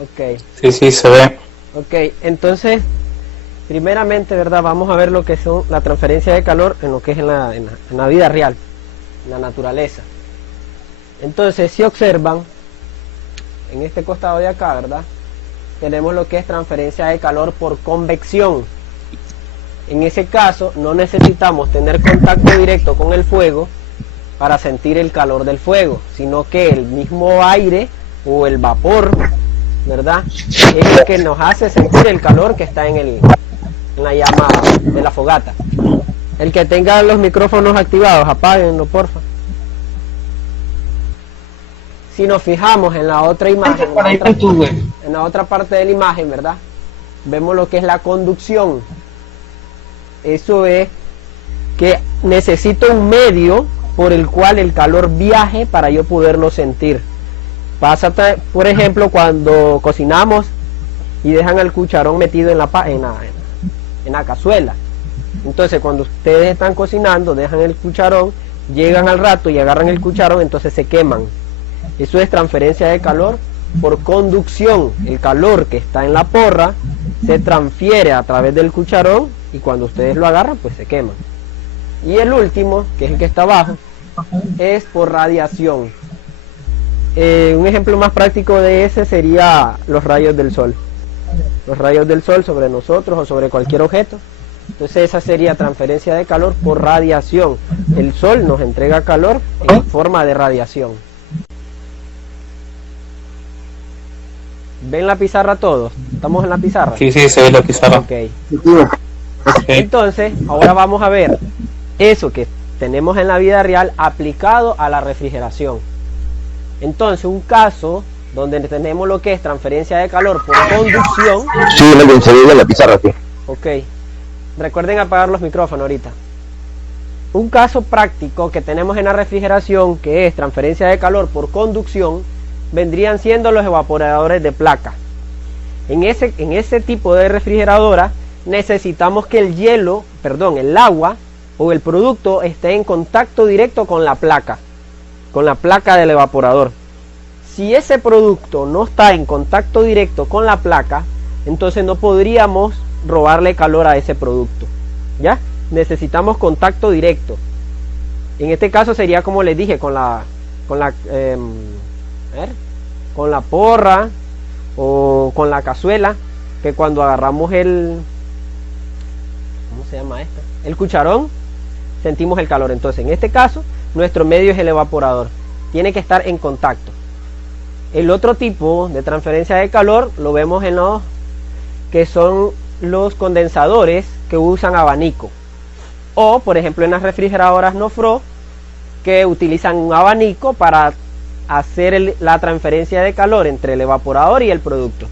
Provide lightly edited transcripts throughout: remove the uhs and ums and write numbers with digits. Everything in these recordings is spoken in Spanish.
Ok, Sí, sí, se ve. ok, entonces, primeramente, ¿verdad? Vamos a ver lo que son la transferencia de calor en lo que es en la vida real, en la naturaleza. Entonces, si observan, en este costado de acá, ¿verdad? Tenemos lo que es transferencia de calor por convección. En ese caso, no necesitamos tener contacto directo con el fuego para sentir el calor del fuego, sino que el mismo aire o el vapor, ¿verdad? Es el que nos hace sentir el calor que está en la llama de la fogata. El que tenga los micrófonos activados, apáguenlo, porfa. Si nos fijamos en la otra imagen, en la otra parte de la imagen, ¿verdad? Vemos lo que es la conducción. Eso es que necesito un medio por el cual el calor viaje para yo poderlo sentir. Pasa, por ejemplo, cuando cocinamos y dejan el cucharón metido en la cazuela. Entonces, cuando ustedes están cocinando, dejan el cucharón, llegan al rato y agarran el cucharón, entonces se queman. Eso es transferencia de calor por conducción. El calor que está en la porra se transfiere a través del cucharón y cuando ustedes lo agarran, pues se queman. Y el último, que es el que está abajo, es por radiación. Un ejemplo más práctico de ese sería los rayos del sol. Los rayos del sol sobre nosotros o sobre cualquier objeto. Entonces esa sería transferencia de calor por radiación. El sol nos entrega calor en forma de radiación. ¿Ven la pizarra todos? ¿Estamos en la pizarra? Sí, sí, se ve la pizarra. Ok. Entonces, ahora vamos a ver eso que tenemos en la vida real aplicado a la refrigeración. Entonces, un caso donde tenemos lo que es transferencia de calor por conducción. Sí, se ve en la pizarra, sí. Ok. Recuerden apagar los micrófonos ahorita. Un caso práctico que tenemos en la refrigeración, que es transferencia de calor por conducción, vendrían siendo los evaporadores de placa. En ese tipo de refrigeradora necesitamos que el agua o el producto esté en contacto directo con la placa del evaporador. Si ese producto no está en contacto directo con la placa, entonces no podríamos robarle calor a ese producto. ¿Ya? Necesitamos contacto directo. En este caso sería como les dije, con la porra o con la cazuela, que cuando agarramos el cucharón, sentimos el calor. Entonces en este caso nuestro medio es el evaporador, tiene que estar en contacto. El otro tipo de transferencia de calor lo vemos en los que son los condensadores que usan abanico, o por ejemplo en las refrigeradoras no-fro, que utilizan un abanico para hacer la transferencia de calor entre el evaporador y el producto.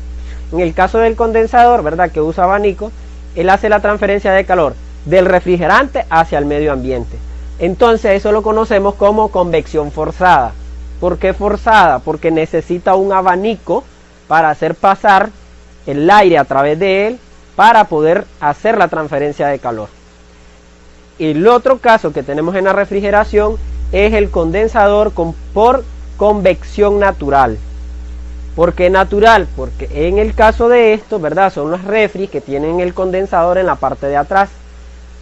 En el caso del condensador, ¿verdad?, que usa abanico, él hace la transferencia de calor del refrigerante hacia el medio ambiente. Entonces eso lo conocemos como convección forzada. ¿Por qué forzada? Porque necesita un abanico para hacer pasar el aire a través de él para poder hacer la transferencia de calor. El otro caso que tenemos en la refrigeración es el condensador por convección natural. ¿Por qué natural? Porque en el caso de esto, ¿verdad?, son los refris que tienen el condensador en la parte de atrás.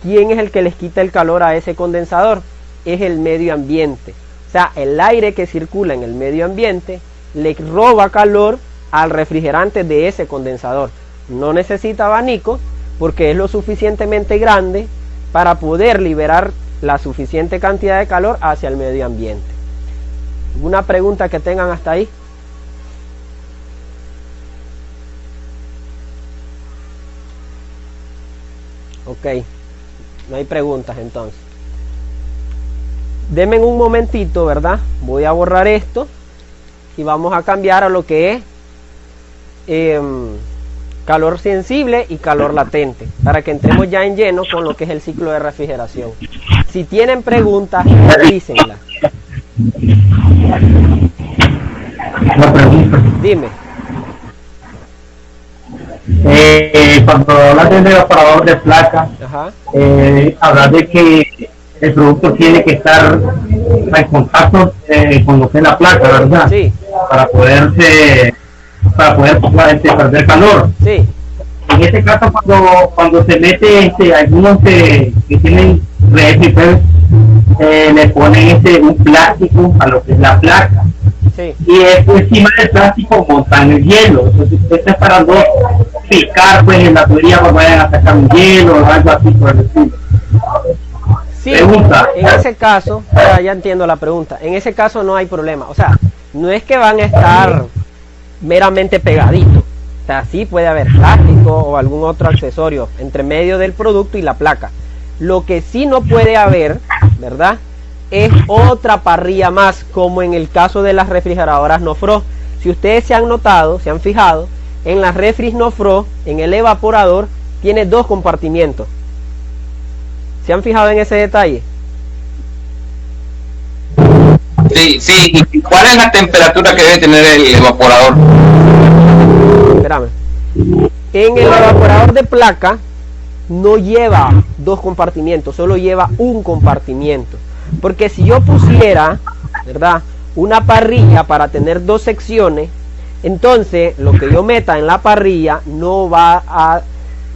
¿Quién es el que les quita el calor a ese condensador? Es el medio ambiente. O sea, el aire que circula en el medio ambiente le roba calor al refrigerante de ese condensador. No necesita abanico porque es lo suficientemente grande para poder liberar la suficiente cantidad de calor hacia el medio ambiente. ¿Alguna pregunta que tengan hasta ahí? Ok, no hay preguntas entonces. Denme un momentito, ¿verdad? Voy a borrar esto y vamos a cambiar a lo que es calor sensible y calor latente, para que entremos ya en lleno con lo que es el ciclo de refrigeración. Si tienen preguntas, dícenlas. Una pregunta. Dime. Cuando hablas del evaporador de placa, hablas de que el producto tiene que estar en contacto con lo que es la placa, ¿verdad? Sí. Para para poder perder calor. Sí. En este caso, cuando se mete algunos que tienen refri, pues, le ponen un plástico a lo que es la placa. Sí. Y encima del plástico montan el hielo. Entonces, esto es para no picar, pues, en la tubería cuando vayan a sacar un hielo o algo así por el estilo. Sí, Pregunta. en ese caso, ya entiendo la pregunta. En ese caso no hay problema. O sea, no es que van a estar meramente pegaditos. O sea, sí puede haber plástico o algún otro accesorio entre medio del producto y la placa. Lo que sí no puede haber, ¿verdad?, es otra parrilla más, como en el caso de las refrigeradoras no-frost. Si ustedes se han notado, se han fijado, en las refris no-frost, en el evaporador, tiene 2 compartimientos. ¿Se han fijado en ese detalle? Sí. ¿Y cuál es la temperatura que debe tener el evaporador? Espérame. En el evaporador de placa no lleva 2 compartimientos, solo lleva un compartimiento. Porque si yo pusiera, ¿verdad?, una parrilla para tener 2 secciones, entonces lo que yo meta en la parrilla no va a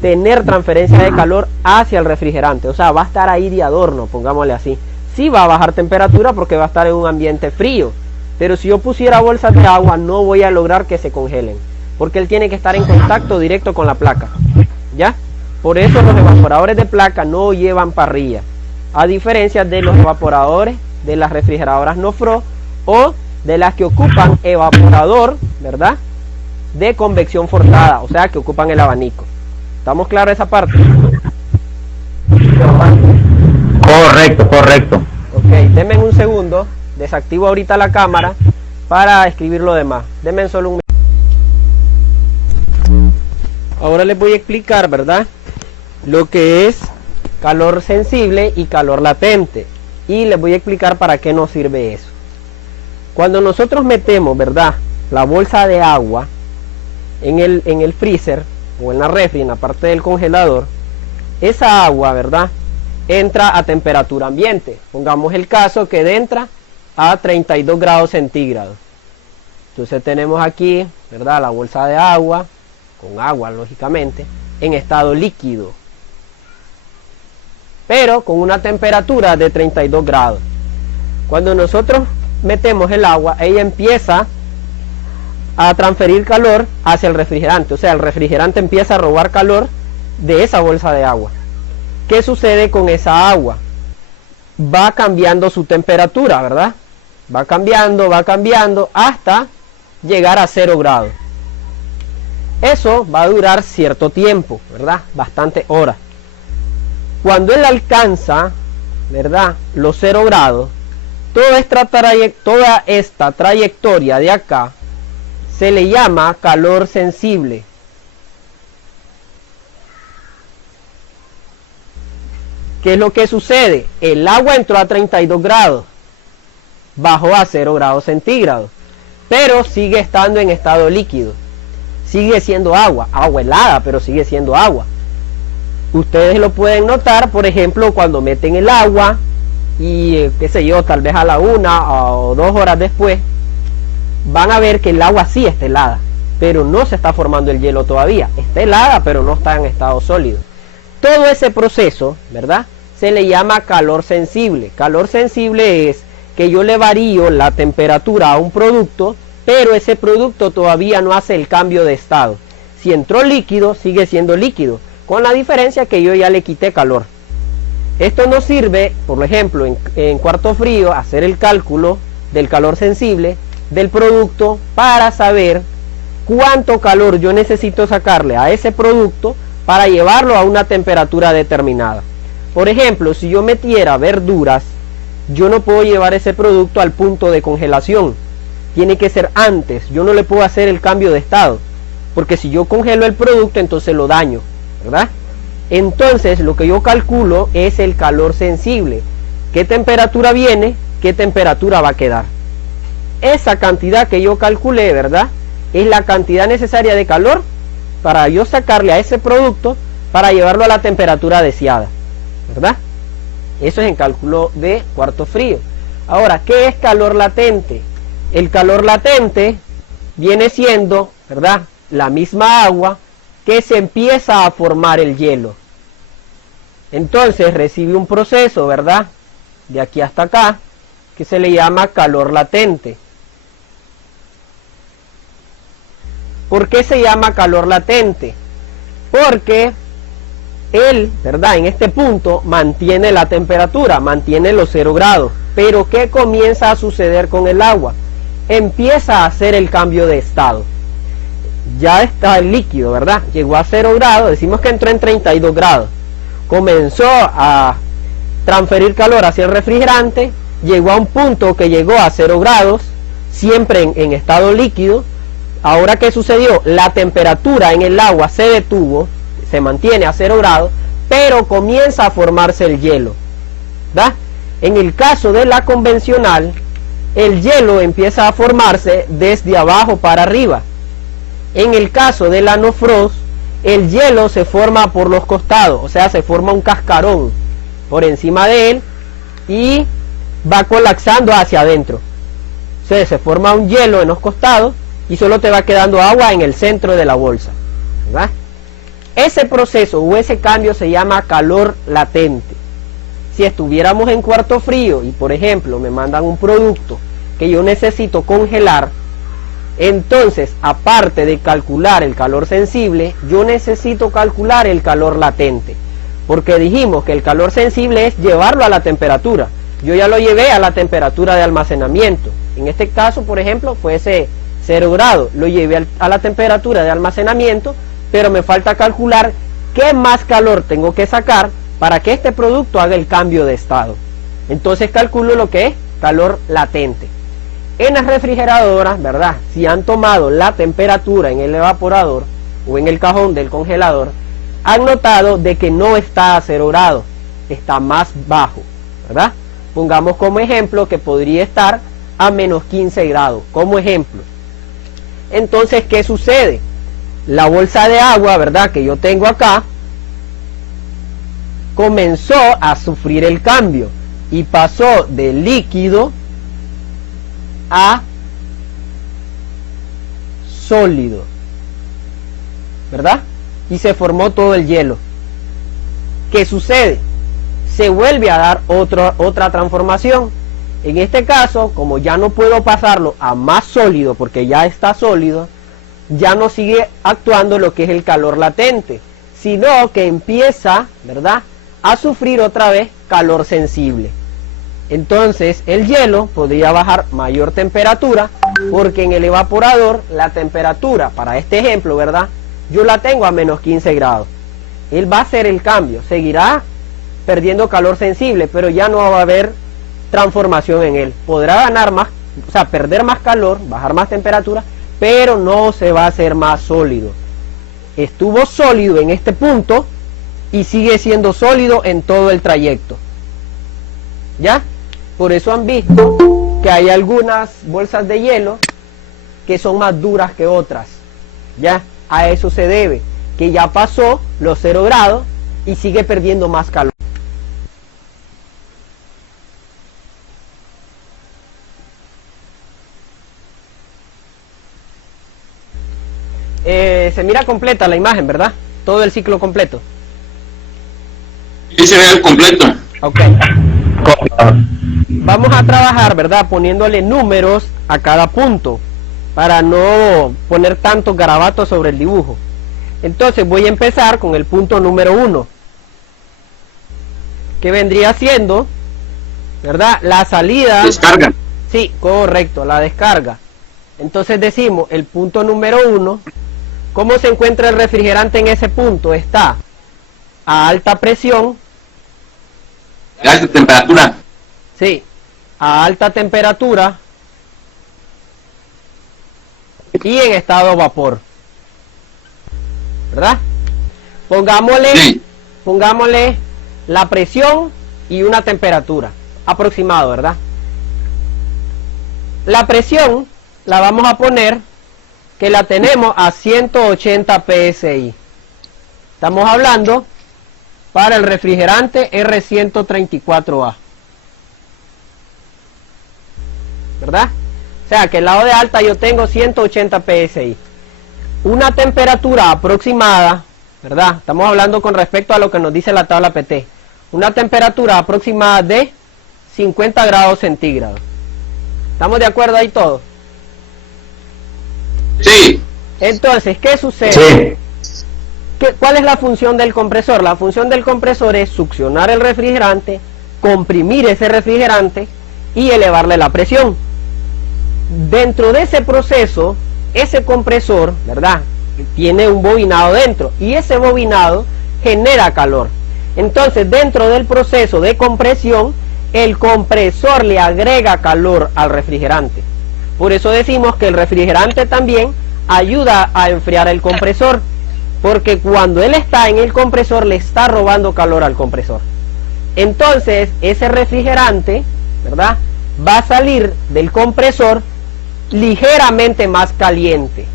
tener transferencia de calor hacia el refrigerante. O sea, va a estar ahí de adorno, pongámosle así. Sí va a bajar temperatura porque va a estar en un ambiente frío. Pero si yo pusiera bolsas de agua, no voy a lograr que se congelen, porque él tiene que estar en contacto directo con la placa. ¿Ya? Por eso los evaporadores de placa no llevan parrilla, a diferencia de los evaporadores de las refrigeradoras no-frost o de las que ocupan evaporador, ¿verdad?, de convección forzada, o sea, que ocupan el abanico. ¿Estamos claros esa parte? Correcto. Ok, denme un segundo, desactivo ahorita la cámara para escribir lo demás. Denme solo un minuto. Ahora les voy a explicar, ¿verdad?, lo que es calor sensible y calor latente. Y les voy a explicar para qué nos sirve eso. Cuando nosotros metemos, ¿verdad?, la bolsa de agua en el freezer o en la refri, en la parte del congelador, esa agua, ¿verdad?, entra a temperatura ambiente. Pongamos el caso que entra a 32 grados centígrados. Entonces tenemos aquí, ¿verdad?, la bolsa de agua, con agua lógicamente, en estado líquido, pero con una temperatura de 32 grados. Cuando nosotros metemos el agua, ella empieza a transferir calor hacia el refrigerante. O sea, el refrigerante empieza a robar calor de esa bolsa de agua. ¿Qué sucede con esa agua? Va cambiando su temperatura, ¿verdad? Va cambiando hasta llegar a 0 grados. Eso va a durar cierto tiempo, ¿verdad? Bastante horas. Cuando él alcanza, ¿verdad?, los 0 grados, toda esta trayectoria de acá se le llama calor sensible. ¿Qué es lo que sucede? El agua entró a 32 grados, bajó a 0 grados centígrados, pero sigue estando en estado líquido. Sigue siendo agua helada, pero sigue siendo agua. Ustedes lo pueden notar, por ejemplo, cuando meten el agua y, qué sé yo, tal vez a la 1 o 2 horas después, van a ver que el agua sí está helada, pero no se está formando el hielo todavía. Está helada, pero no está en estado sólido. Todo ese proceso, ¿verdad?, se le llama calor sensible. Calor sensible es que yo le varío la temperatura a un producto, pero ese producto todavía no hace el cambio de estado. Si entró líquido, sigue siendo líquido, con la diferencia que yo ya le quité calor. Esto nos sirve, por ejemplo, en cuarto frío, hacer el cálculo del calor sensible del producto para saber cuánto calor yo necesito sacarle a ese producto para llevarlo a una temperatura determinada. Por ejemplo, si yo metiera verduras, yo no puedo llevar ese producto al punto de congelación. Tiene que ser antes. Yo no le puedo hacer el cambio de estado, porque si yo congelo el producto, entonces lo daño, ¿verdad? Entonces lo que yo calculo es el calor sensible. ¿Qué temperatura viene? ¿Qué temperatura va a quedar? Esa cantidad que yo calculé, ¿verdad?, es la cantidad necesaria de calor para yo sacarle a ese producto para llevarlo a la temperatura deseada, ¿verdad? Eso es en cálculo de cuarto frío. Ahora, ¿qué es calor latente? El calor latente viene siendo ¿verdad? La misma agua que se empieza a formar el hielo. Entonces recibe un proceso, ¿verdad? De aquí hasta acá, que se le llama calor latente. ¿Por qué se llama calor latente? Porque él, ¿verdad? En este punto mantiene la temperatura, mantiene los 0 grados. Pero ¿qué comienza a suceder con el agua? Empieza a hacer el cambio de estado. Ya está el líquido, ¿verdad? Llegó a 0 grados, decimos que entró en 32 grados. Comenzó a transferir calor hacia el refrigerante, llegó a un punto que llegó a 0 grados, siempre en estado líquido. Ahora, ¿qué sucedió? La temperatura en el agua se detuvo, se mantiene a 0 grados, pero comienza a formarse el hielo, ¿verdad? En el caso de la convencional, el hielo empieza a formarse desde abajo para arriba. En el caso de la no frost, el hielo se forma por los costados, o sea, se forma un cascarón por encima de él y va colapsando hacia adentro. O sea, se forma un hielo en los costados y solo te va quedando agua en el centro de la bolsa, ¿verdad? Ese proceso o ese cambio se llama calor latente. Si estuviéramos en cuarto frío y por ejemplo me mandan un producto que yo necesito congelar, entonces aparte de calcular el calor sensible, yo necesito calcular el calor latente, porque dijimos que el calor sensible es llevarlo a la temperatura. Yo ya lo llevé a la temperatura de almacenamiento. En este caso, por ejemplo, fue ese 0 grados, lo llevé a la temperatura de almacenamiento, pero me falta calcular qué más calor tengo que sacar para que este producto haga el cambio de estado. Entonces calculo lo que es calor latente. En las refrigeradoras, ¿verdad? Si han tomado la temperatura en el evaporador o en el cajón del congelador, han notado de que no está a 0 grados, está más bajo, ¿verdad? Pongamos como ejemplo que podría estar a menos 15 grados, como ejemplo. Entonces, ¿qué sucede? La bolsa de agua, ¿verdad?, que yo tengo acá, comenzó a sufrir el cambio y pasó de líquido a sólido, ¿verdad? Y se formó todo el hielo. ¿Qué sucede? Se vuelve a dar otra transformación. En este caso, como ya no puedo pasarlo a más sólido porque ya está sólido, ya no sigue actuando lo que es el calor latente, sino que empieza, ¿verdad?, a sufrir otra vez calor sensible. Entonces el hielo podría bajar mayor temperatura, porque en el evaporador la temperatura, para este ejemplo, ¿verdad?, yo la tengo a menos 15 grados. Él va a hacer el cambio, seguirá perdiendo calor sensible, pero ya no va a haber transformación en él. Podrá ganar más, o sea, perder más calor, bajar más temperatura, pero no se va a hacer más sólido. Estuvo sólido en este punto y sigue siendo sólido en todo el trayecto. ¿Ya? Por eso han visto que hay algunas bolsas de hielo que son más duras que otras. ¿Ya? A eso se debe, que ya pasó los 0 grados y sigue perdiendo más calor. Se mira completa la imagen, ¿verdad? Todo el ciclo completo. Sí, se ve completo. Ok. Vamos a trabajar, ¿verdad?, poniéndole números a cada punto para no poner tantos garabatos sobre el dibujo. Entonces voy a empezar con el punto número 1, que vendría siendo, ¿verdad?, la salida. Descarga. Sí, correcto, la descarga. Entonces decimos el punto número 1. ¿Cómo se encuentra el refrigerante en ese punto? Está a alta presión. Alta temperatura. Sí, a alta temperatura y en estado de vapor, ¿verdad? Pongámosle la presión y una temperatura aproximado, ¿verdad? La presión la vamos a poner que la tenemos a 180 psi. Estamos hablando para el refrigerante R134A, ¿verdad? O sea que el lado de alta yo tengo 180 psi. una temperatura aproximada, ¿verdad? Estamos hablando con respecto a lo que nos dice la tabla PT. Una temperatura aproximada de 50 grados centígrados. ¿Estamos de acuerdo ahí todos? Sí. Entonces, ¿qué sucede? Sí. ¿Cuál es la función del compresor? La función del compresor es succionar el refrigerante, comprimir ese refrigerante y elevarle la presión. Dentro de ese proceso, ese compresor, ¿verdad?, tiene un bobinado dentro y ese bobinado genera calor. Entonces, dentro del proceso de compresión, el compresor le agrega calor al refrigerante. Por eso decimos que el refrigerante también ayuda a enfriar el compresor, porque cuando él está en el compresor le está robando calor al compresor. Entonces ese refrigerante, ¿verdad?, va a salir del compresor ligeramente más caliente.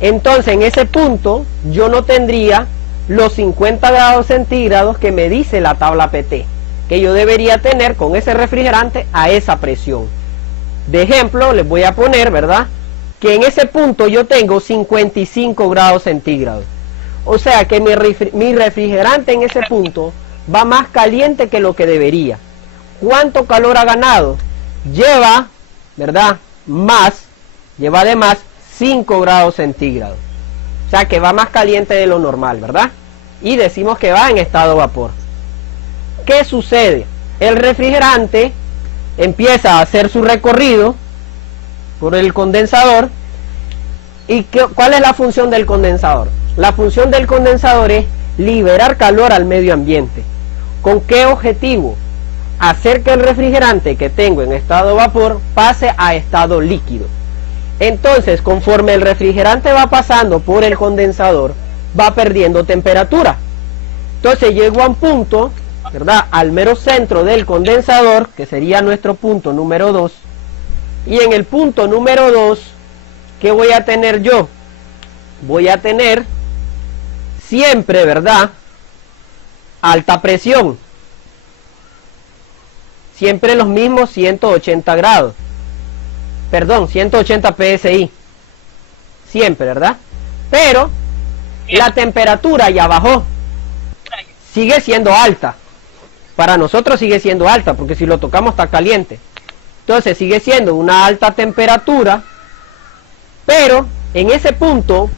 Entonces en ese punto yo no tendría los 50 grados centígrados que me dice la tabla PT, que yo debería tener con ese refrigerante a esa presión. De ejemplo les voy a poner, ¿verdad?, que en ese punto yo tengo 55 grados centígrados. O sea que mi refrigerante en ese punto va más caliente que lo que debería. ¿Cuánto calor ha ganado? Lleva, ¿verdad?, lleva de más 5 grados centígrados. O sea que va más caliente de lo normal, ¿verdad? Y decimos que va en estado vapor. ¿Qué sucede? El refrigerante empieza a hacer su recorrido por el condensador. ¿Y cuál es la función del condensador? La función del condensador es liberar calor al medio ambiente. ¿Con qué objetivo? Hacer que el refrigerante que tengo en estado vapor pase a estado líquido. Entonces, conforme el refrigerante va pasando por el condensador, va perdiendo temperatura. Entonces llego a un punto, ¿verdad?, al mero centro del condensador, que sería nuestro punto número 2. Y en el punto número 2, ¿qué voy a tener yo? Voy a tener siempre, ¿verdad?, alta presión. Siempre los mismos 180 grados. Perdón, 180 PSI. Siempre, ¿verdad? Pero la temperatura ya bajó. Sigue siendo alta. Para nosotros sigue siendo alta, porque si lo tocamos está caliente. Entonces sigue siendo una alta temperatura, pero en ese punto,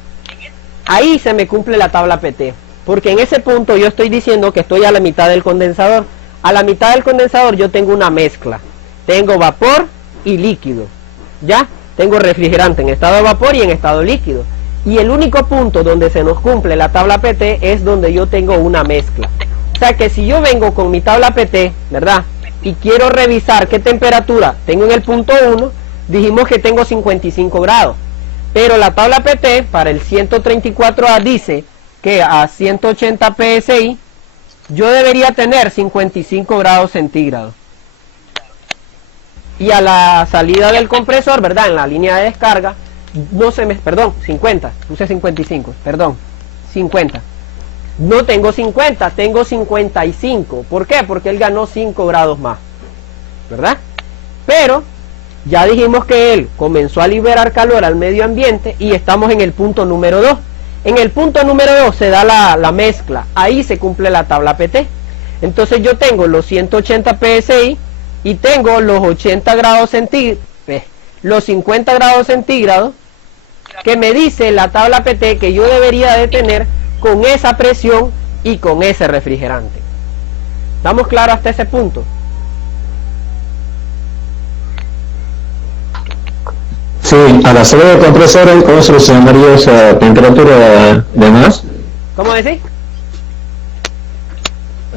ahí se me cumple la tabla PT. Porque en ese punto yo estoy diciendo que estoy a la mitad del condensador. A la mitad del condensador yo tengo una mezcla. Tengo vapor y líquido. ¿Ya? Tengo refrigerante en estado de vapor y en estado líquido. Y el único punto donde se nos cumple la tabla PT es donde yo tengo una mezcla. O sea que si yo vengo con mi tabla PT, ¿verdad?, y quiero revisar qué temperatura tengo en el punto 1, dijimos que tengo 55 grados. Pero la tabla PT para el 134A dice que a 180 PSI yo debería tener 55 grados centígrados. Y a la salida del compresor, ¿verdad?, en la línea de descarga, no se me, perdón, 50, puse 55, perdón, 50. No tengo 50, tengo 55. ¿Por qué? Porque él ganó 5 grados más, ¿verdad? Pero ya dijimos que él comenzó a liberar calor al medio ambiente y estamos en el punto número 2. En el punto número 2 se da la mezcla, ahí se cumple la tabla PT. Entonces yo tengo los 180 PSI y tengo los 80 grados centígrados, los 50 grados centígrados que me dice la tabla PT que yo debería de tener con esa presión y con ese refrigerante. ¿Estamos claros hasta ese punto? Sí, a la salida del compresor, ¿cómo se le llamaría esa temperatura de más? ¿Cómo decís?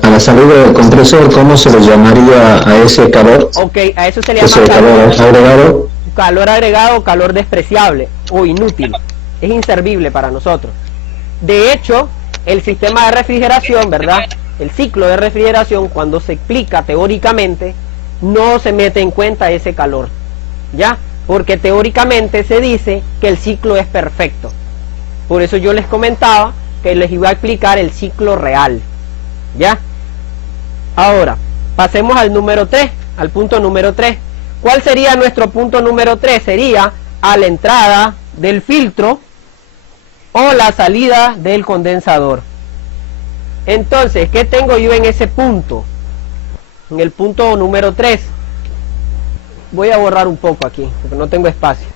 A la salida del compresor, ¿cómo se le llamaría a ese calor? Ok, a eso se le Ese llama calor agregado. Calor agregado, calor despreciable o inútil. Es inservible para nosotros. De hecho, el sistema de refrigeración, ¿verdad?, el ciclo de refrigeración, cuando se explica teóricamente, no se mete en cuenta ese calor, ¿ya? Porque teóricamente se dice que el ciclo es perfecto. Por eso yo les comentaba que les iba a explicar el ciclo real, ¿ya? Ahora, pasemos al número 3, al punto número 3. ¿Cuál sería nuestro punto número 3? Sería a la entrada del filtro, o la salida del condensador. Entonces, ¿qué tengo yo en ese punto? En el punto número 3. Voy a borrar un poco aquí, porque no tengo espacio.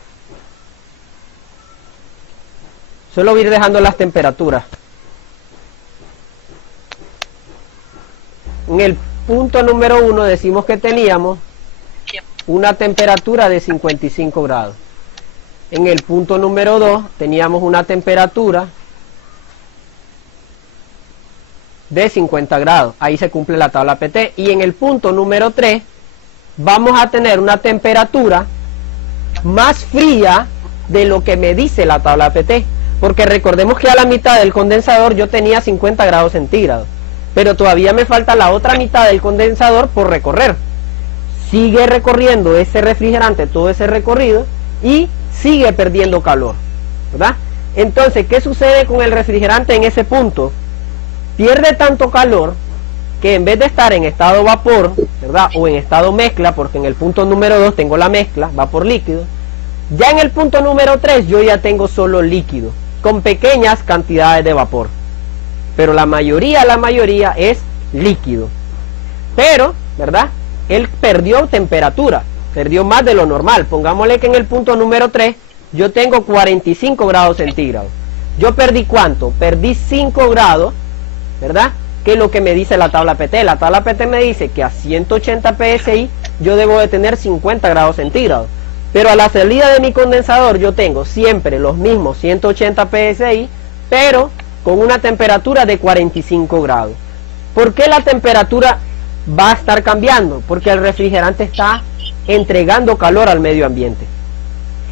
Solo voy a ir dejando las temperaturas. En el punto número 1 decimos que teníamos una temperatura de 55 grados. En el punto número 2 teníamos una temperatura de 50 grados. Ahí se cumple la tabla PT. Y en el punto número 3 vamos a tener una temperatura más fría de lo que me dice la tabla PT. Porque recordemos que a la mitad del condensador yo tenía 50 grados centígrados. Pero todavía me falta la otra mitad del condensador por recorrer. Sigue recorriendo ese refrigerante todo ese recorrido y sigue perdiendo calor, ¿verdad? Entonces, ¿qué sucede con el refrigerante en ese punto? Pierde tanto calor que en vez de estar en estado vapor, ¿verdad? O en estado mezcla, porque en el punto número 2 tengo la mezcla, vapor líquido. Ya en el punto número 3 yo ya tengo solo líquido, con pequeñas cantidades de vapor. Pero la mayoría es líquido. Pero, ¿verdad? Él perdió temperatura, perdió más de lo normal. Pongámosle que en el punto número 3 yo tengo 45 grados centígrados. Yo perdí ¿cuánto? Perdí 5 grados, ¿verdad? Que es lo que me dice la tabla PT. La tabla PT me dice que a 180 psi yo debo de tener 50 grados centígrados. Pero a la salida de mi condensador yo tengo siempre los mismos 180 psi, pero con una temperatura de 45 grados. ¿Por qué la temperatura va a estar cambiando? Porque el refrigerante está entregando calor al medio ambiente.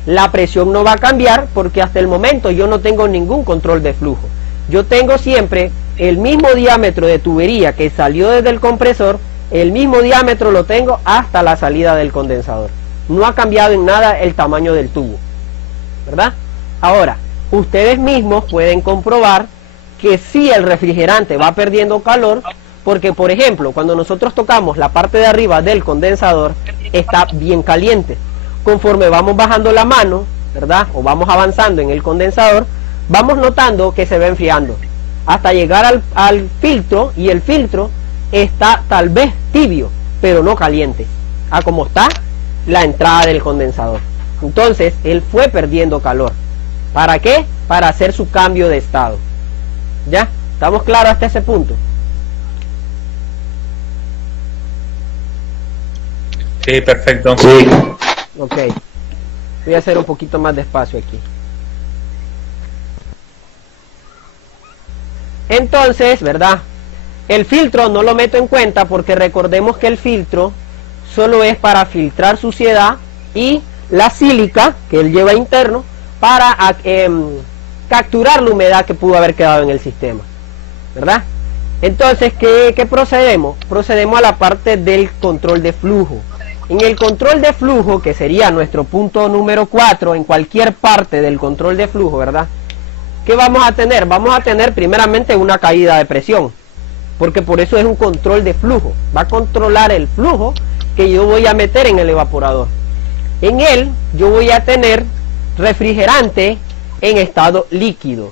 La presión no va a cambiar porque hasta el momento yo no tengo ningún control de flujo. Yo tengo siempre el mismo diámetro de tubería que salió desde el compresor, el mismo diámetro lo tengo hasta la salida del condensador. No ha cambiado en nada el tamaño del tubo, ¿verdad? Ahora, ustedes mismos pueden comprobar que si el refrigerante va perdiendo calor, porque por ejemplo, cuando nosotros tocamos la parte de arriba del condensador, está bien caliente. Conforme vamos bajando la mano, ¿verdad? O vamos avanzando en el condensador, vamos notando que se va enfriando, hasta llegar al filtro, y el filtro está tal vez tibio, pero no caliente, a como está la entrada del condensador. Entonces, él fue perdiendo calor. ¿Para qué? Para hacer su cambio de estado. ¿Ya? ¿Estamos claros hasta ese punto? Sí, perfecto. Sí. Ok. Voy a hacer un poquito más despacio aquí. Entonces, ¿verdad? El filtro no lo meto en cuenta porque recordemos que el filtro solo es para filtrar suciedad, y la sílica que él lleva interno para capturar la humedad que pudo haber quedado en el sistema, ¿verdad? Entonces, ¿qué procedemos? Procedemos a la parte del control de flujo. En el control de flujo, que sería nuestro punto número 4, en cualquier parte del control de flujo, ¿verdad? ¿Qué vamos a tener? Vamos a tener primeramente una caída de presión, porque por eso es un control de flujo. Va a controlar el flujo que yo voy a meter en el evaporador. En él yo voy a tener refrigerante en estado líquido.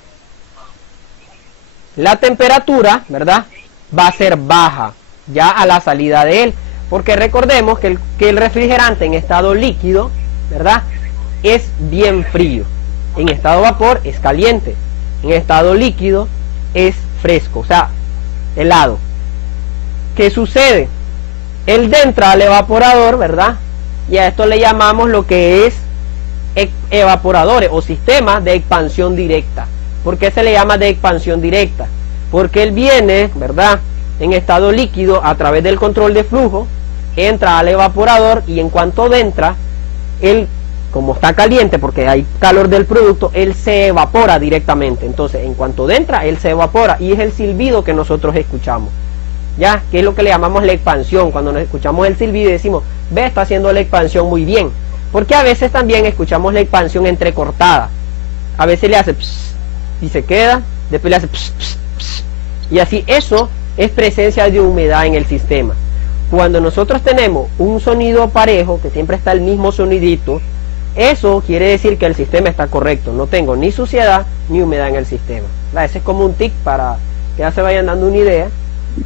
La temperatura, ¿verdad?, va a ser baja ya a la salida de él, porque recordemos que el refrigerante en estado líquido, ¿verdad?, es bien frío. En estado vapor es caliente, en estado líquido es fresco, o sea, helado. ¿Qué sucede? Él entra al evaporador, ¿verdad?, y a esto le llamamos lo que es evaporadores o sistemas de expansión directa. ¿Por qué se le llama de expansión directa? Porque él viene, ¿verdad?, en estado líquido a través del control de flujo, entra al evaporador, y en cuanto entra, él, como está caliente porque hay calor del producto, él se evapora directamente. Entonces, en cuanto entra, él se evapora, y es el silbido que nosotros escuchamos, ya, que es lo que le llamamos la expansión. Cuando nos escuchamos el silbido y decimos, ve, está haciendo la expansión muy bien, porque a veces también escuchamos la expansión entrecortada. A veces le hace pss, y se queda, después le hace pss, pss, pss, y así. Eso es presencia de humedad en el sistema. Cuando nosotros tenemos un sonido parejo, que siempre está el mismo sonidito, eso quiere decir que el sistema está correcto. No tengo ni suciedad ni humedad en el sistema. Ese es como un tic para que ya se vayan dando una idea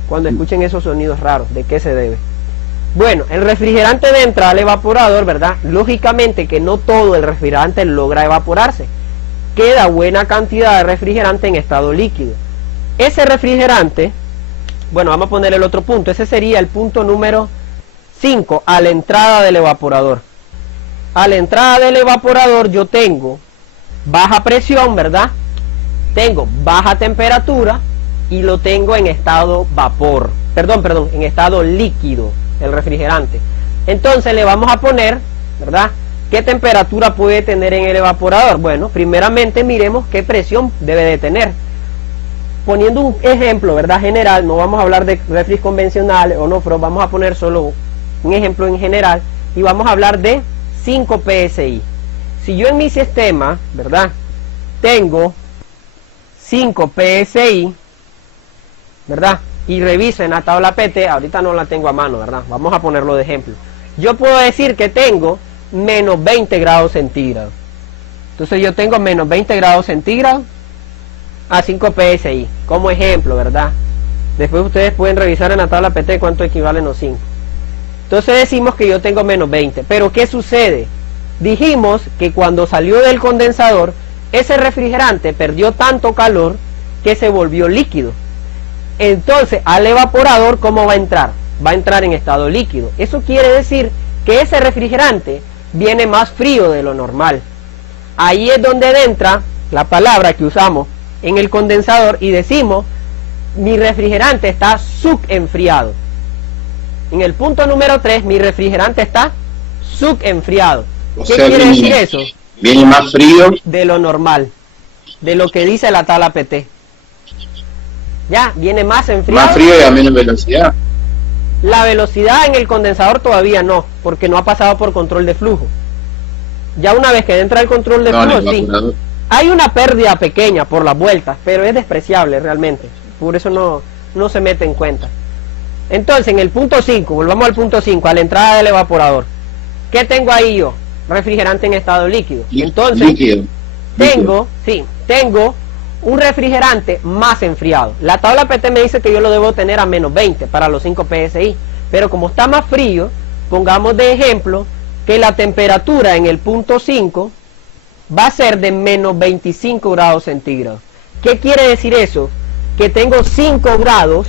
cuando escuchen esos sonidos raros, de qué se debe. Bueno, el refrigerante de entrada al evaporador, ¿verdad? Lógicamente que no todo el refrigerante logra evaporarse. Queda buena cantidad de refrigerante en estado líquido. Ese refrigerante, bueno, vamos a poner el otro punto. Ese sería el punto número 5, a la entrada del evaporador. A la entrada del evaporador yo tengo baja presión, ¿verdad? Tengo baja temperatura y lo tengo en estado vapor. Perdón, en estado líquido, el refrigerante. Entonces le vamos a poner, ¿verdad?, ¿qué temperatura puede tener en el evaporador? Bueno, primeramente miremos qué presión debe de tener. Poniendo un ejemplo, ¿verdad?, general, no vamos a hablar de refris convencionales o no, pero vamos a poner solo un ejemplo en general y vamos a hablar de 5 PSI. Si yo en mi sistema, ¿verdad?, tengo 5 PSI, ¿verdad?, y reviso en la tabla PT, ahorita no la tengo a mano, ¿verdad?, vamos a ponerlo de ejemplo. Yo puedo decir que tengo menos 20 grados centígrados. Entonces yo tengo menos 20 grados centígrados a 5 PSI, como ejemplo, ¿verdad? Después ustedes pueden revisar en la tabla PT cuánto equivalen los 5. Entonces decimos que yo tengo menos 20. Pero ¿qué sucede? Dijimos que cuando salió del condensador, ese refrigerante perdió tanto calor que se volvió líquido. Entonces al evaporador, ¿cómo va a entrar? Va a entrar en estado líquido. Eso quiere decir que ese refrigerante viene más frío de lo normal. Ahí es donde entra la palabra que usamos en el condensador y decimos: mi refrigerante está subenfriado. En el punto número 3, mi refrigerante está subenfriado. ¿Qué quiere decir eso? Viene más frío de lo normal, de lo que dice la tabla PT. Ya, viene más enfriado. Más frío y a menos velocidad. La velocidad en el condensador todavía no, porque no ha pasado por control de flujo. Ya una vez que entra el control de flujo, sí. Hay una pérdida pequeña por las vueltas, pero es despreciable realmente. Por eso no se mete en cuenta. Entonces, en el punto 5, volvamos al punto 5, a la entrada del evaporador. ¿Qué tengo ahí yo? Refrigerante en estado líquido. Entonces, tengo un refrigerante más enfriado. La tabla PT me dice que yo lo debo tener a menos 20 para los 5 PSI. Pero como está más frío, pongamos de ejemplo que la temperatura en el punto 5 va a ser de menos 25 grados centígrados. ¿Qué quiere decir eso? Que tengo 5 grados,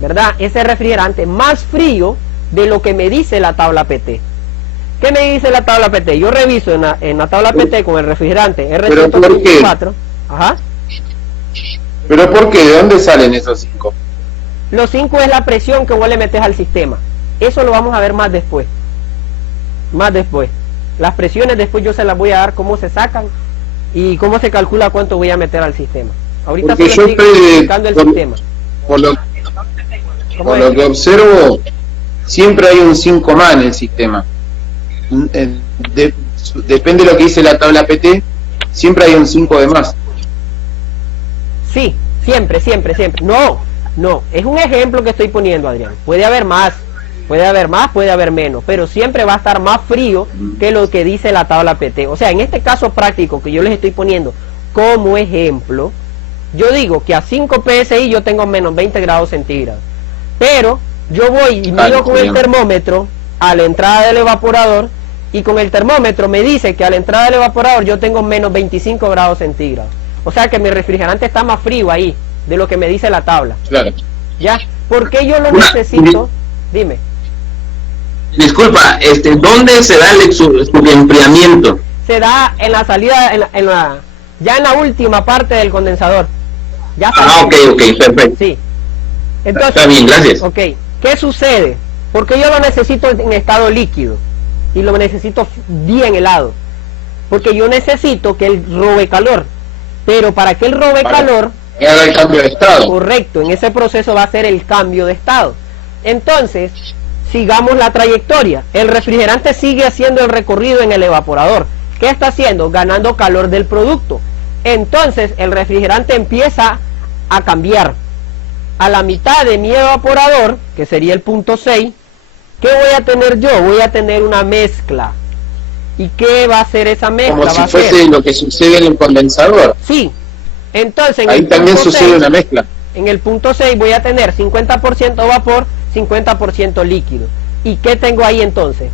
¿verdad?, ese refrigerante más frío de lo que me dice la tabla PT. ¿Qué me dice la tabla PT? Yo reviso en la tabla PT con el refrigerante R134. Ajá. ¿Pero por qué? ¿De dónde salen esos 5? Los 5 es la presión que vos le metes al sistema. Eso lo vamos a ver más después. Las presiones después yo se las voy a dar cómo se sacan y cómo se calcula cuánto voy a meter al sistema. Ahorita porque solo estoy explicando el sistema. Por lo que observo, siempre hay un 5 más en el sistema. Depende de lo que dice la tabla PT, siempre hay un 5 de más. Sí, siempre. No, es un ejemplo que estoy poniendo, Adrián. Puede haber más, puede haber menos, pero siempre va a estar más frío que lo que dice la tabla PT. O sea, en este caso práctico que yo les estoy poniendo como ejemplo, yo digo que a 5 PSI yo tengo menos 20 grados centígrados. Pero yo voy y mido con el termómetro a la entrada del evaporador y con el termómetro me dice que a la entrada del evaporador yo tengo menos 25 grados centígrados. O sea que mi refrigerante está más frío ahí de lo que me dice la tabla. Claro. ¿Ya? ¿Por qué yo lo necesito? Dime. Disculpa, ¿dónde se da el subenfriamiento? Se da en la salida, ya en la última parte del condensador. Ya está. Ok, perfecto. Sí. Entonces, está bien, gracias. Ok, ¿qué sucede? Porque yo lo necesito en estado líquido y lo necesito bien helado. Porque yo necesito que él robe calor. Pero para que él robe calor, haga el cambio de estado. Correcto, en ese proceso va a ser el cambio de estado. Entonces, sigamos la trayectoria. El refrigerante sigue haciendo el recorrido en el evaporador. ¿Qué está haciendo? Ganando calor del producto. Entonces, el refrigerante empieza a cambiar. A la mitad de mi evaporador, que sería el punto 6, ¿qué voy a tener yo? Voy a tener una mezcla. ¿Y qué va a hacer esa mezcla? Como si fuese lo que sucede en el condensador. Sí, Entonces, ahí también sucede una mezcla. En el punto 6 voy a tener 50% vapor, 50% líquido. ¿Y qué tengo ahí entonces?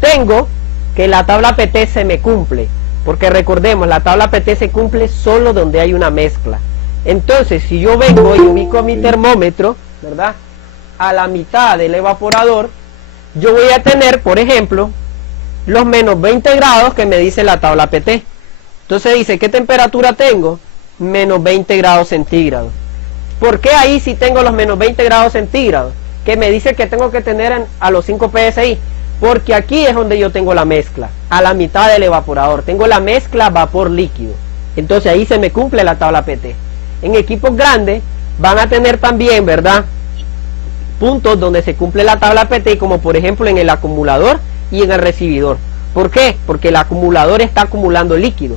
Tengo que la tabla PT se me cumple, porque recordemos, la tabla PT se cumple solo donde hay una mezcla. Entonces, si yo vengo y ubico mi termómetro, ¿verdad?, a la mitad del evaporador, yo voy a tener, por ejemplo, los menos 20 grados que me dice la tabla PT. Entonces dice, ¿qué temperatura tengo? Menos 20 grados centígrados. ¿Por qué ahí sí tengo los menos 20 grados centígrados? Que me dice que tengo que tener a los 5 PSI. Porque aquí es donde yo tengo la mezcla, a la mitad del evaporador. Tengo la mezcla vapor líquido. Entonces ahí se me cumple la tabla PT. En equipos grandes van a tener también, ¿verdad?, puntos donde se cumple la tabla PT, como por ejemplo en el acumulador y en el recibidor. ¿Por qué? Porque el acumulador está acumulando líquido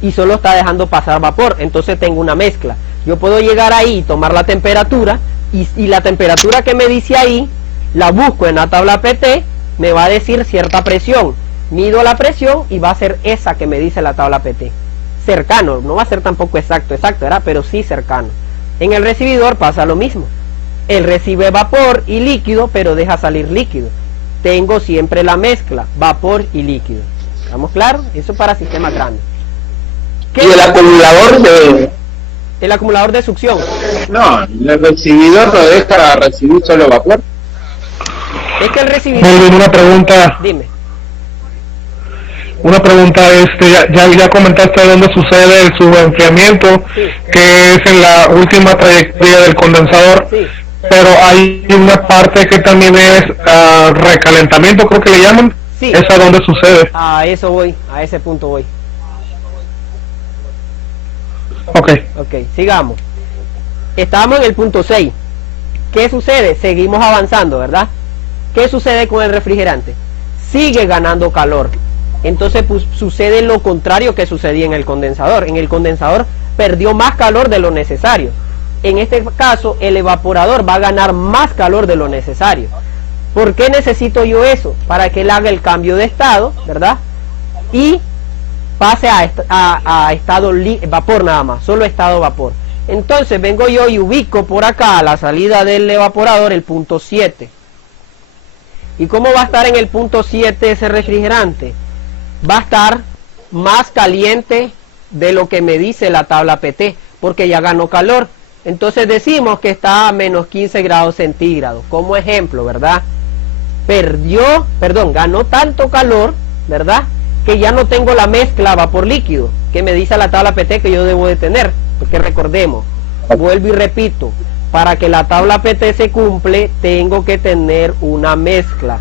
y solo está dejando pasar vapor. Entonces tengo una mezcla. Yo puedo llegar ahí y tomar la temperatura y la temperatura que me dice ahí la busco en la tabla PT, me va a decir cierta presión. Mido la presión y va a ser esa que me dice la tabla PT. Cercano, no va a ser tampoco exacto, ¿verdad?, pero sí cercano. En el recibidor pasa lo mismo. Él recibe vapor y líquido, pero deja salir líquido. Tengo siempre la mezcla, vapor y líquido. ¿Estamos claros? Eso para sistemas grandes. ¿Y el acumulador de...? El acumulador de succión. No, el recibidor lo deja recibir solo vapor. Es que el recibidor... Una pregunta. Dime. Una pregunta, ya comentaste dónde sucede el subenfriamiento, Sí. que es en la última trayectoria del condensador, Sí. pero hay una parte que también es recalentamiento, creo que le llaman. Sí. ¿Esa dónde sucede? A eso voy, a ese punto voy. Ok. Ok, sigamos. Estamos en el punto 6. ¿Qué sucede? Seguimos avanzando, ¿verdad? ¿Qué sucede con el refrigerante? Sigue ganando calor. Entonces pues, sucede lo contrario que sucedía en el condensador. En el condensador perdió más calor de lo necesario. En este caso, el evaporador va a ganar más calor de lo necesario. ¿Por qué necesito yo eso? Para que él haga el cambio de estado, ¿verdad? Y pase a estado vapor nada más, solo estado vapor. Entonces vengo yo y ubico por acá a la salida del evaporador el punto 7. ¿Y cómo va a estar en el punto 7 ese refrigerante? Va a estar más caliente de lo que me dice la tabla PT, porque ya ganó calor. Entonces decimos que está a menos 15 grados centígrados, como ejemplo, ¿verdad? Ganó tanto calor, ¿verdad?, que ya no tengo la mezcla vapor líquido, que me dice la tabla PT que yo debo de tener. Porque recordemos, vuelvo y repito, para que la tabla PT se cumple, tengo que tener una mezcla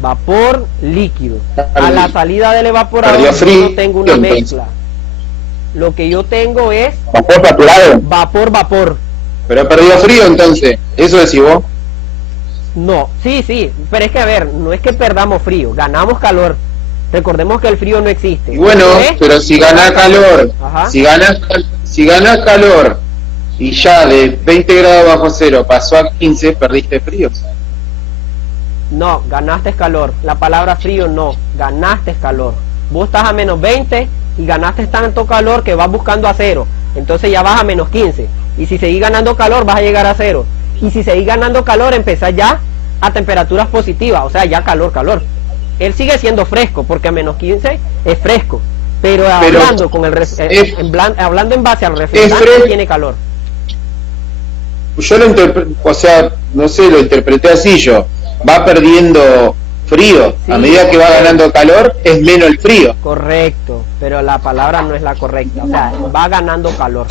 vapor líquido. A la salida del evaporador yo no tengo una mezcla. Lo que yo tengo es vapor saturado. Vapor. Pero perdió frío entonces, eso decís vos. No, sí, pero es que a ver, no es que perdamos frío, ganamos calor. Recordemos que el frío no existe. Y bueno, pero si gana calor, Ajá. si ganas calor y ya de 20 grados bajo cero pasó a 15, perdiste frío. No, ganaste calor. La palabra frío no, ganaste calor. Vos estás a menos 20 y ganaste tanto calor que vas buscando a cero. Entonces ya vas a menos 15. Y si seguís ganando calor vas a llegar a cero. Y si seguís ganando calor empezás ya a temperaturas positivas, o sea, ya calor. Él sigue siendo fresco porque a menos 15 es fresco. Pero hablando con hablando en base al refrigerante tiene calor. Yo lo interpreté, o sea, no sé, lo interpreté así yo. Va perdiendo frío, sí. A medida que va ganando calor es menos el frío. Correcto, pero la palabra no es la correcta, o sea, va ganando calor.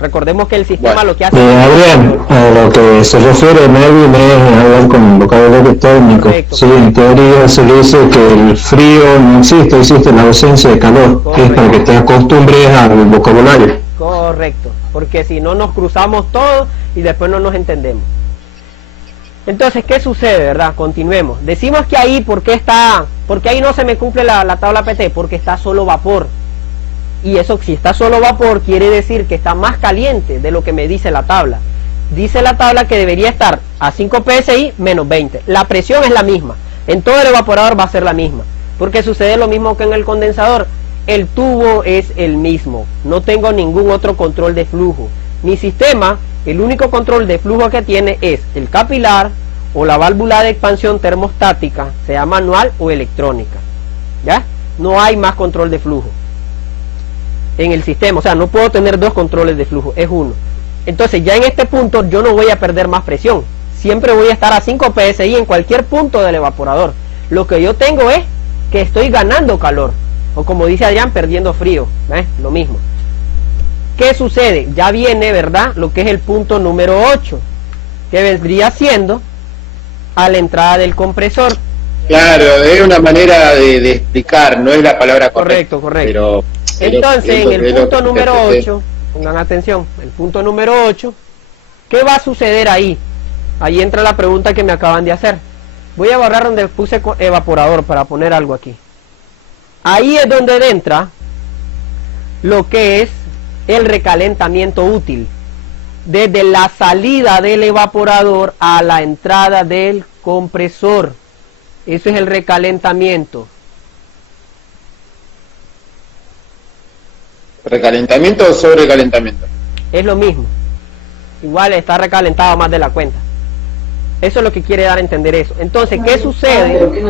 Recordemos que el sistema lo que hace Adrián, a lo que se refiere Melvin es hablar con vocabulario técnico. Correcto. Sí, en teoría se le dice que el frío no existe la ausencia de calor. Correcto. Es para que te acostumbres al vocabulario. Correcto, porque si no nos cruzamos todos y después no nos entendemos. Entonces, ¿qué sucede, verdad? Continuemos. Decimos que ahí, ¿por qué ahí no se me cumple la tabla PT? Porque está solo vapor. Y eso, si está solo vapor, quiere decir que está más caliente de lo que me dice la tabla. Dice la tabla que debería estar a 5 PSI menos 20. La presión es la misma. En todo el evaporador va a ser la misma. Porque sucede lo mismo que en el condensador. el tubo es el mismo, no tengo ningún otro control de flujo. Mi sistema, el único control de flujo que tiene es el capilar o la válvula de expansión termostática, sea manual o electrónica. ¿Ya? No hay más control de flujo en el sistema, o sea, no puedo tener dos controles de flujo, es uno. Entonces ya en este punto yo no voy a perder más presión, siempre voy a estar a 5 psi en cualquier punto del evaporador. Lo que yo tengo es que estoy ganando calor, o como dice Adrián, perdiendo frío, lo mismo. ¿Qué sucede? Ya viene, ¿verdad?, lo que es el punto número 8, que vendría siendo a la entrada del compresor. Claro, es una manera de explicar, no es la palabra correcta. Correcto. Entonces, en el punto número 8, pongan atención, el punto número 8, ¿qué va a suceder ahí? Ahí entra la pregunta que me acaban de hacer. Voy a borrar donde puse evaporador para poner algo aquí. Ahí es donde entra lo que es el recalentamiento útil, desde la salida del evaporador a la entrada del compresor. Eso es el recalentamiento. ¿Recalentamiento o sobrecalentamiento? Es lo mismo. Igual está recalentado más de la cuenta. Eso es lo que quiere dar a entender eso. Entonces, ¿qué sucede?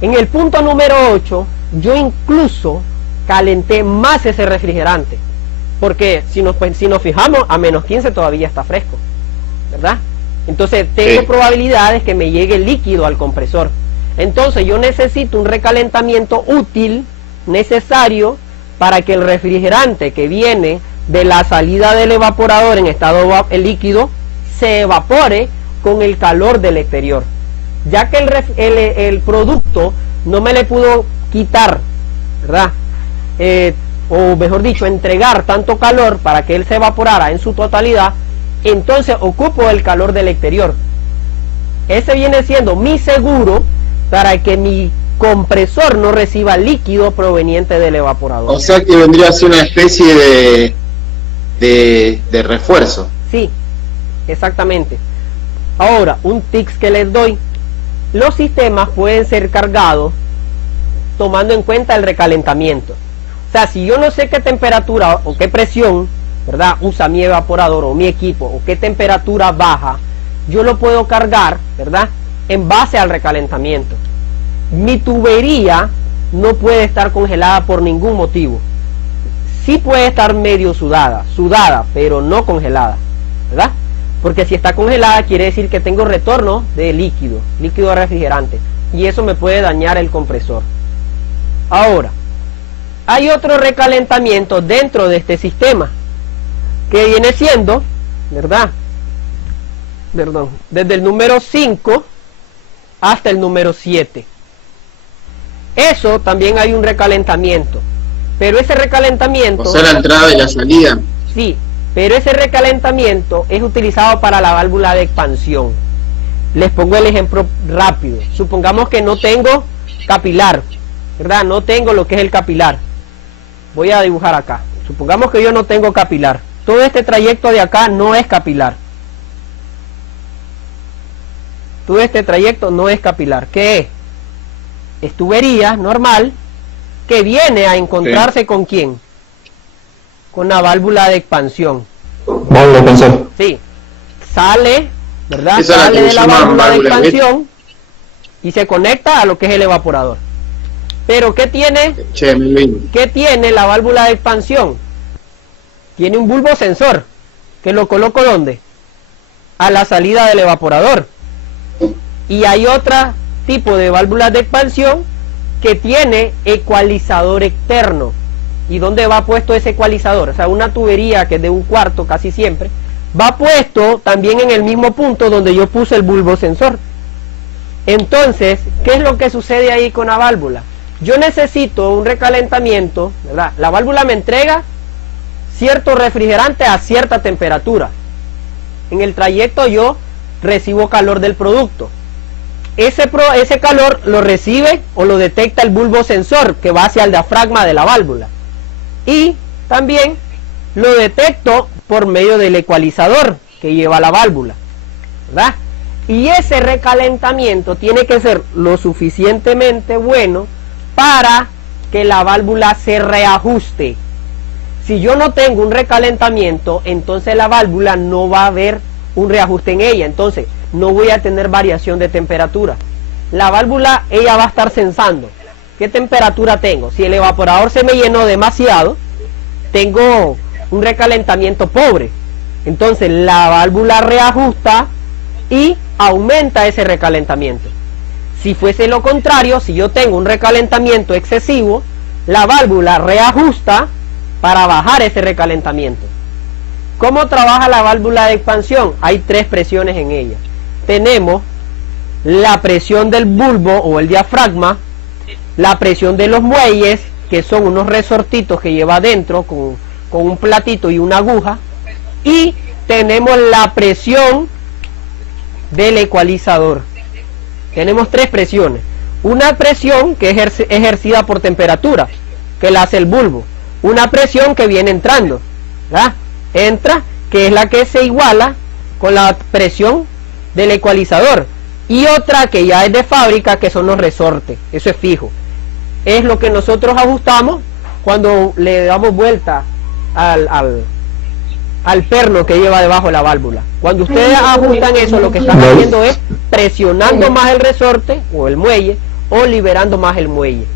En el punto número 8, yo incluso calenté más ese refrigerante. Porque si nos fijamos, a menos 15 todavía está fresco, ¿verdad? Entonces tengo probabilidades que me llegue líquido al compresor. Entonces yo necesito un recalentamiento útil necesario para que el refrigerante que viene de la salida del evaporador en estado líquido se evapore con el calor del exterior, ya que el producto no me le pudo quitar, ¿verdad? O mejor dicho, entregar tanto calor para que él se evaporara en su totalidad. Entonces ocupo el calor del exterior. Ese viene siendo mi seguro para que mi compresor no reciba líquido proveniente del evaporador. O sea que vendría a ser una especie de refuerzo. Sí, exactamente. Ahora, un tips que les doy: los sistemas pueden ser cargados tomando en cuenta el recalentamiento. O sea, si yo no sé qué temperatura o qué presión, ¿verdad?, usa mi evaporador o mi equipo, o qué temperatura baja, yo lo puedo cargar, ¿verdad?, en base al recalentamiento. Mi tubería no puede estar congelada por ningún motivo. Sí puede estar medio sudada, pero no congelada, ¿verdad? Porque si está congelada quiere decir que tengo retorno de líquido refrigerante, y eso me puede dañar el compresor. Ahora, hay otro recalentamiento dentro de este sistema, que viene siendo, ¿verdad?, desde el número 5 hasta el número 7. Eso también hay un recalentamiento, pero ese recalentamiento, o sea, la entrada y la salida. Sí, pero ese recalentamiento es utilizado para la válvula de expansión. Les pongo el ejemplo rápido. Supongamos que no tengo capilar, ¿verdad? No tengo lo que es el capilar. Voy a dibujar acá. Supongamos que yo no tengo capilar. Todo este trayecto de acá no es capilar. Todo este trayecto no es capilar. ¿Qué es? Es tubería normal que viene a encontrarse con ¿quién? Con la válvula de expansión. Válvula de expansión. Sí. Sale, ¿verdad? Esa Sale de la válvula de válvula expansión y se conecta a lo que es el evaporador. Pero ¿qué tiene? ¿Qué tiene la válvula de expansión? Tiene un bulbo sensor, que lo coloco ¿dónde? A la salida del evaporador. Y hay otro tipo de válvulas de expansión que tiene ecualizador externo. ¿Y dónde va puesto ese ecualizador? O sea, una tubería que es de 1/4 casi siempre, va puesto también en el mismo punto donde yo puse el bulbo sensor. Entonces, ¿qué es lo que sucede ahí con la válvula? Yo necesito un recalentamiento, ¿verdad? La válvula me entrega cierto refrigerante a cierta temperatura. En el trayecto yo recibo calor del producto. Ese calor lo recibe o lo detecta el bulbo sensor que va hacia el diafragma de la válvula. Y también lo detecto por medio del ecualizador que lleva la válvula, ¿verdad? Y ese recalentamiento tiene que ser lo suficientemente bueno para que la válvula se reajuste. Si yo no tengo un recalentamiento, entonces la válvula no va a haber un reajuste en ella, entonces no voy a tener variación de temperatura. La válvula, ella va a estar sensando qué temperatura tengo. Si el evaporador se me llenó demasiado, tengo un recalentamiento pobre, entonces la válvula reajusta y aumenta ese recalentamiento. Si fuese lo contrario, si yo tengo un recalentamiento excesivo, la válvula reajusta para bajar ese recalentamiento. ¿Cómo trabaja la válvula de expansión? Hay 3 presiones en ella. Tenemos la presión del bulbo o el diafragma, la presión de los muelles, que son unos resortitos que lleva adentro con un platito y una aguja, y tenemos la presión del ecualizador. Tenemos 3 presiones. Una presión que es ejercida por temperatura, que la hace el bulbo. Una presión que viene entrando, ¿verdad? Entra, que es la que se iguala con la presión del ecualizador, y otra que ya es de fábrica, que son los resortes. Eso es fijo, es lo que nosotros ajustamos cuando le damos vuelta al perno que lleva debajo la válvula. Cuando ustedes ajustan eso, lo que están haciendo es presionando más el resorte o el muelle, o liberando más el muelle.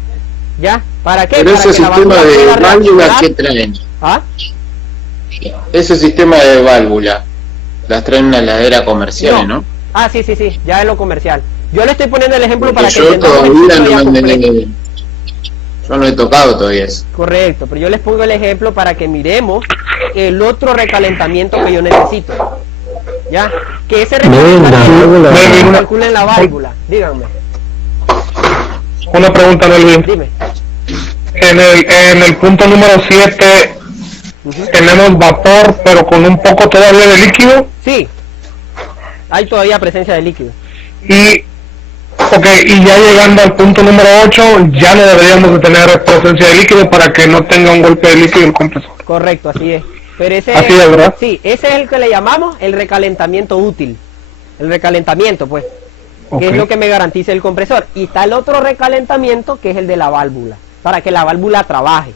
¿Ya? ¿Para qué? Pero para ese que sistema de válvula, ¿qué traen? ¿Ah? Ese sistema de válvula las traen en una heladera comercial, ¿no? Ah, sí, ya es lo comercial. Yo le estoy poniendo el ejemplo Porque para que yo entendamos el todavía ciclo ya no completo. yo no he tocado todavía eso. Correcto, pero yo les pongo el ejemplo para que miremos el otro recalentamiento que yo necesito. ¿Ya? Que ese recalentamiento calculen la válvula. Díganme. Una pregunta, Melvin. Dime. En el punto número 7 tenemos vapor, pero con un poco todavía de líquido. Sí, hay todavía presencia de líquido. Y ya llegando al punto número 8, ya no deberíamos de tener presencia de líquido para que no tenga un golpe de líquido el compresor. Correcto, así es. Pero ese así es, ¿verdad? Sí, ese es el que le llamamos el recalentamiento útil. El recalentamiento, pues, que es lo que me garantiza el compresor. Y está el otro recalentamiento, que es el de la válvula, para que la válvula trabaje.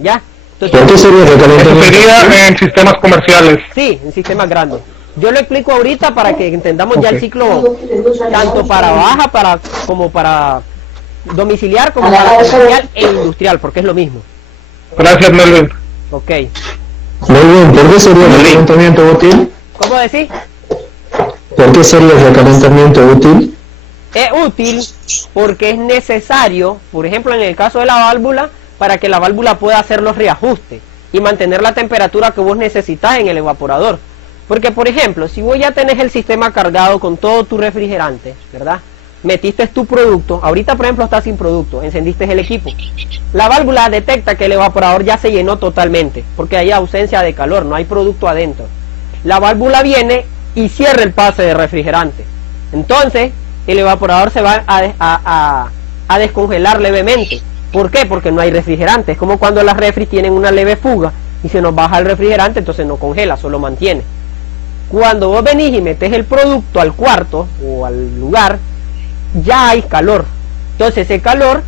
¿Ya? Entonces, ¿Qué sería el recalentamiento? Eso sería en sistemas comerciales. Sí, en sistemas grandes. Yo lo explico ahorita para que entendamos ya el ciclo, tanto para baja como para domiciliar, como para comercial e industrial, porque es lo mismo. Gracias, Melvin. Ok. Muy bien, ¿por qué sería el recalentamiento útil? ¿Cómo decís? ¿Por qué sería el recalentamiento útil? Es útil porque es necesario, por ejemplo en el caso de la válvula, para que la válvula pueda hacer los reajustes y mantener la temperatura que vos necesitas en el evaporador. Porque, por ejemplo, si vos ya tenés el sistema cargado con todo tu refrigerante, ¿verdad? Metiste tu producto, ahorita por ejemplo está sin producto, encendiste el equipo. La válvula detecta que el evaporador ya se llenó totalmente, porque hay ausencia de calor, no hay producto adentro. La válvula viene y cierra el pase de refrigerante. Entonces, el evaporador se va a descongelar levemente. ¿Por qué? Porque no hay refrigerante. Es como cuando las refris tienen una leve fuga y se nos baja el refrigerante, entonces no congela, solo mantiene. Cuando vos venís y metés el producto al cuarto o al lugar, ya hay calor. Entonces ese calor,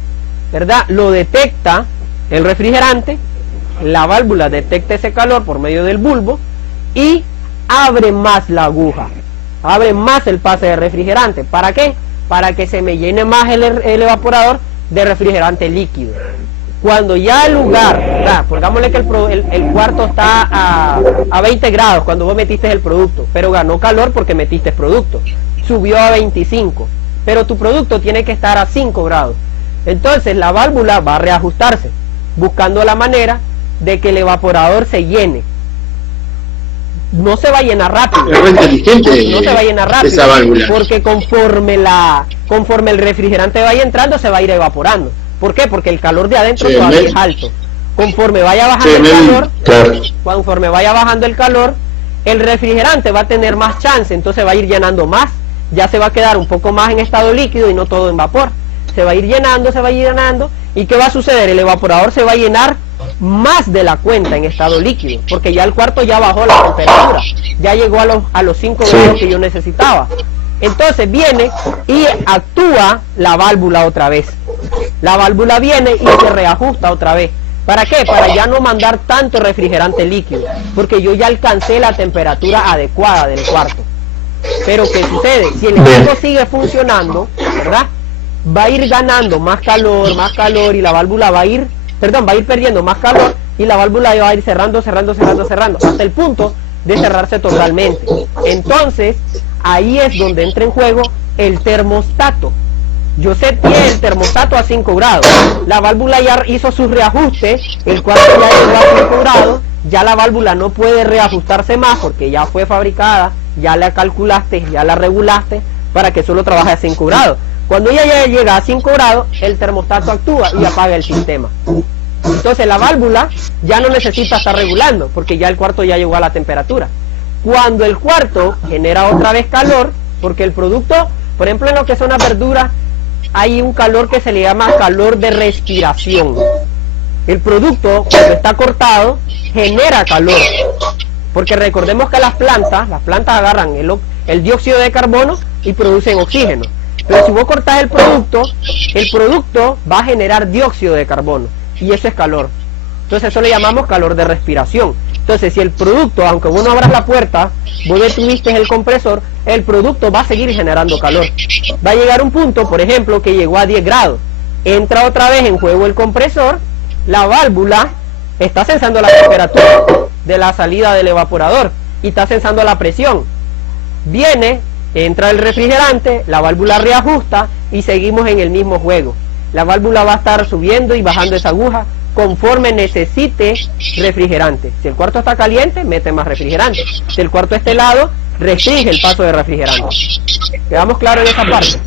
¿verdad?, lo detecta el refrigerante, la válvula detecta ese calor por medio del bulbo y abre más la aguja, abre más el pase de refrigerante. ¿Para qué? Para que se me llene más el evaporador de refrigerante líquido. Cuando ya el lugar, ¿verdad?, pongámosle que el cuarto está a 20 grados cuando vos metiste el producto, pero ganó calor porque metiste producto, subió a 25, pero tu producto tiene que estar a 5 grados. Entonces la válvula va a reajustarse, buscando la manera de que el evaporador se llene. No se va a llenar rápido. Es inteligente, no se va a llenar rápido, esa válvula, porque conforme el refrigerante vaya entrando, se va a ir evaporando. ¿Por qué? Porque el calor de adentro todavía es alto. Conforme vaya bajando el calor, conforme vaya bajando el calor, el refrigerante va a tener más chance, entonces va a ir llenando más. Ya se va a quedar un poco más en estado líquido y no todo en vapor. Se va a ir llenando, ¿y qué va a suceder? El evaporador se va a llenar más de la cuenta en estado líquido, porque ya el cuarto ya bajó la temperatura, ya llegó a los 5 grados que yo necesitaba. Entonces viene y actúa la válvula otra vez. La válvula viene y se reajusta otra vez. ¿Para qué? Para ya no mandar tanto refrigerante líquido, porque yo ya alcancé la temperatura adecuada del cuarto. Pero ¿qué sucede? Si el equipo sigue funcionando, ¿verdad? Va a ir ganando más calor y la válvula va a ir perdiendo más calor y la válvula va a ir cerrando hasta el punto de cerrarse totalmente. Entonces, ahí es donde entra en juego el termostato. Yo seteé el termostato a 5 grados, la válvula ya hizo sus reajustes, el cuarto ya llegó a 5 grados, ya la válvula no puede reajustarse más porque ya fue fabricada, ya la calculaste, ya la regulaste para que solo trabaje a 5 grados. Cuando ella ya llega a 5 grados, el termostato actúa y apaga el sistema. Entonces la válvula ya no necesita estar regulando porque ya el cuarto ya llegó a la temperatura. Cuando el cuarto genera otra vez calor, porque el producto, por ejemplo en lo que son las verduras, hay un calor que se le llama calor de respiración. El producto, cuando está cortado, genera calor. Porque recordemos que las plantas agarran el dióxido de carbono y producen oxígeno. Pero si vos cortás el producto va a generar dióxido de carbono. Y eso es calor. Entonces eso le llamamos calor de respiración. Entonces si el producto, aunque vos no abras la puerta, vos detuviste el compresor, el producto va a seguir generando calor. Va a llegar un punto, por ejemplo, que llegó a 10 grados. Entra otra vez en juego el compresor, la válvula está sensando la temperatura de la salida del evaporador y está sensando la presión. Entra el refrigerante, la válvula reajusta y seguimos en el mismo juego. La válvula va a estar subiendo y bajando esa aguja conforme necesite refrigerante. Si el cuarto está caliente, mete más refrigerante. Si el cuarto está helado, restringe el paso de refrigerante. ¿Quedamos claros en esa parte?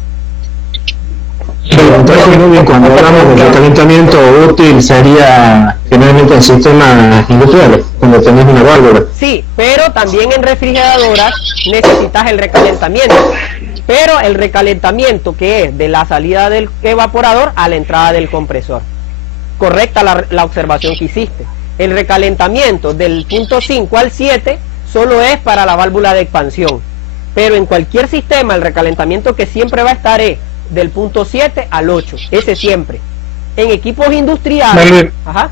Sí, entonces muy bien, cuando hablamos del recalentamiento útil sería generalmente en sistemas industriales, cuando tenés una válvula. Sí, pero también en refrigeradoras necesitas el recalentamiento. Pero el recalentamiento que es de la salida del evaporador a la entrada del compresor. Correcta la observación que hiciste. El recalentamiento del punto 5 al 7 solo es para la válvula de expansión. Pero en cualquier sistema el recalentamiento que siempre va a estar es del punto 7 al 8. Ese siempre. En equipos industriales... Ajá.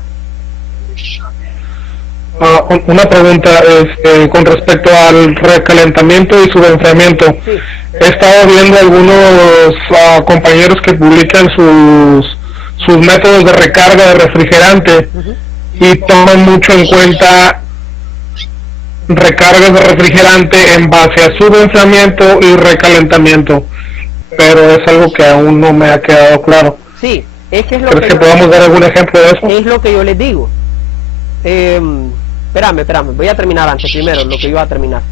Una pregunta con respecto al recalentamiento y su enfriamiento. Sí. He estado viendo algunos compañeros que publican sus métodos de recarga de refrigerante y toman mucho en cuenta recargas de refrigerante en base a su enfriamiento y recalentamiento, pero es algo que aún no me ha quedado claro. Sí, es que es lo ¿Crees que podamos dar algún ejemplo de eso? Es lo que yo les digo. Espérame, voy a terminar antes, primero, lo que iba a terminar.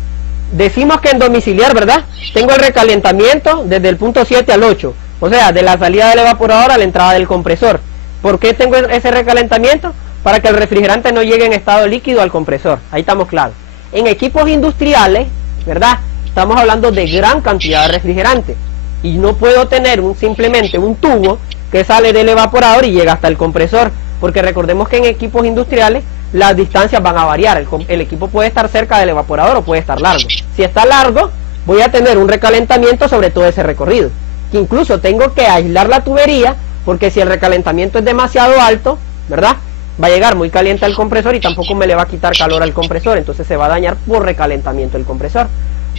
Decimos que en domiciliar, ¿verdad? Tengo el recalentamiento desde el punto 7 al 8, o sea, de la salida del evaporador a la entrada del compresor. ¿Por qué tengo ese recalentamiento? Para que el refrigerante no llegue en estado líquido al compresor. Ahí estamos claros. En equipos industriales, ¿verdad? Estamos hablando de gran cantidad de refrigerante. Y no puedo tener simplemente un tubo que sale del evaporador y llega hasta el compresor. Porque recordemos que en equipos industriales las distancias van a variar. El equipo puede estar cerca del evaporador o puede estar largo. Si está largo, voy a tener un recalentamiento sobre todo ese recorrido. Que incluso tengo que aislar la tubería, porque si el recalentamiento es demasiado alto, ¿verdad? Va a llegar muy caliente al compresor y tampoco me le va a quitar calor al compresor. Entonces se va a dañar por recalentamiento el compresor.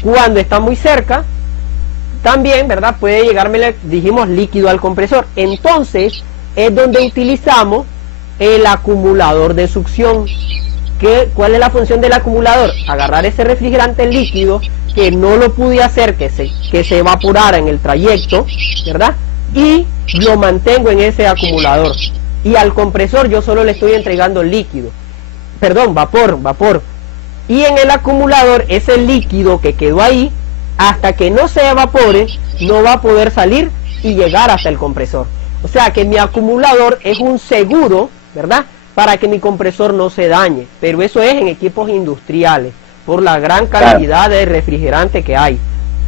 Cuando está muy cerca, también, ¿verdad? Puede llegarme, dijimos, líquido al compresor. Entonces es donde utilizamos el acumulador de succión. ¿Cuál es la función del acumulador? Agarrar ese refrigerante líquido que no lo pude hacer que se evaporara en el trayecto, ¿verdad? Y lo mantengo en ese acumulador. Y al compresor yo solo le estoy entregando líquido. Perdón, vapor. Y en el acumulador ese líquido que quedó ahí, hasta que no se evapore, no va a poder salir y llegar hasta el compresor. O sea que mi acumulador es un seguro, ¿verdad? Para que mi compresor no se dañe. Pero eso es en equipos industriales, por la gran cantidad de refrigerante que hay.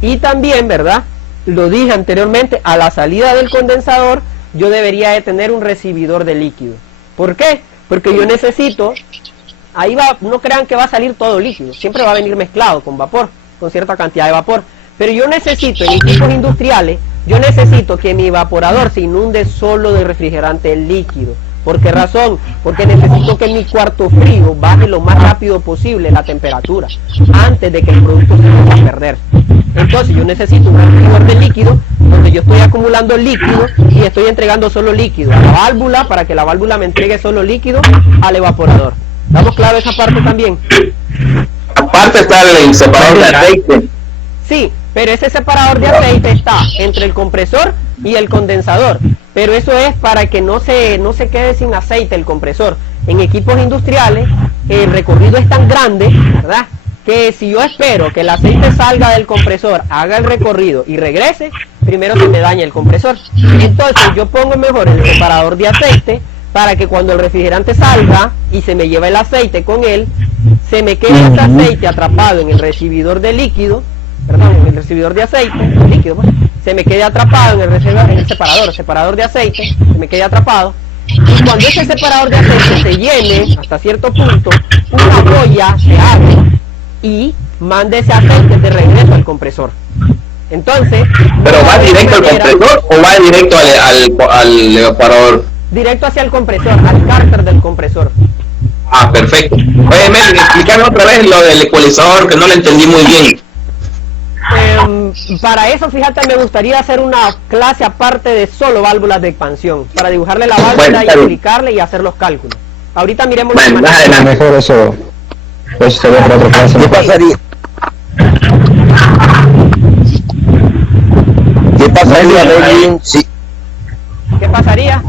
Y también, ¿verdad? Lo dije anteriormente, a la salida del condensador yo debería de tener un recibidor de líquido. ¿Por qué? Porque yo necesito, ahí va, no crean que va a salir todo líquido, siempre va a venir mezclado con vapor, con cierta cantidad de vapor. Pero yo necesito en equipos industriales Yo necesito que mi evaporador se inunde solo de refrigerante líquido. ¿Por qué razón? Porque necesito que mi cuarto frío baje lo más rápido posible la temperatura, antes de que el producto se vaya a perder. Entonces yo necesito un refrigerador de líquido, donde yo estoy acumulando líquido y estoy entregando solo líquido a la válvula, para que la válvula me entregue solo líquido al evaporador. ¿Estamos claros esa parte también? Aparte está el separador de aceite. Sí, pero ese separador de aceite está entre el compresor y el condensador, pero eso es para que no se quede sin aceite el compresor. En equipos industriales el recorrido es tan grande, ¿verdad?, que si yo espero que el aceite salga del compresor, haga el recorrido y regrese, primero se me daña el compresor. Entonces yo pongo mejor el separador de aceite para que cuando el refrigerante salga y se me lleva el aceite con él, se me quede ese aceite atrapado en el recibidor de líquido, perdón, en el recibidor de aceite, líquido, pues, se me quede atrapado en el separador de aceite, se me quede atrapado. Y cuando ese separador de aceite se llene hasta cierto punto, una boya se abre y mande ese aceite de regreso al compresor. Entonces, ¿pero va directo al compresor o va directo al evaporador? Directo hacia el compresor, al cárter del compresor. Ah, perfecto. Oye, Melvin, explícame otra vez lo del ecualizador, que no lo entendí muy bien. Para eso, fíjate, me gustaría hacer una clase aparte de solo válvulas de expansión, para dibujarle la válvula y explicarle y hacer los cálculos. Ahorita miremos la mejor eso se ve para otra clase. ¿Qué pasaría? ¿Qué pasaría, Melvin, si ¿Qué pasaría?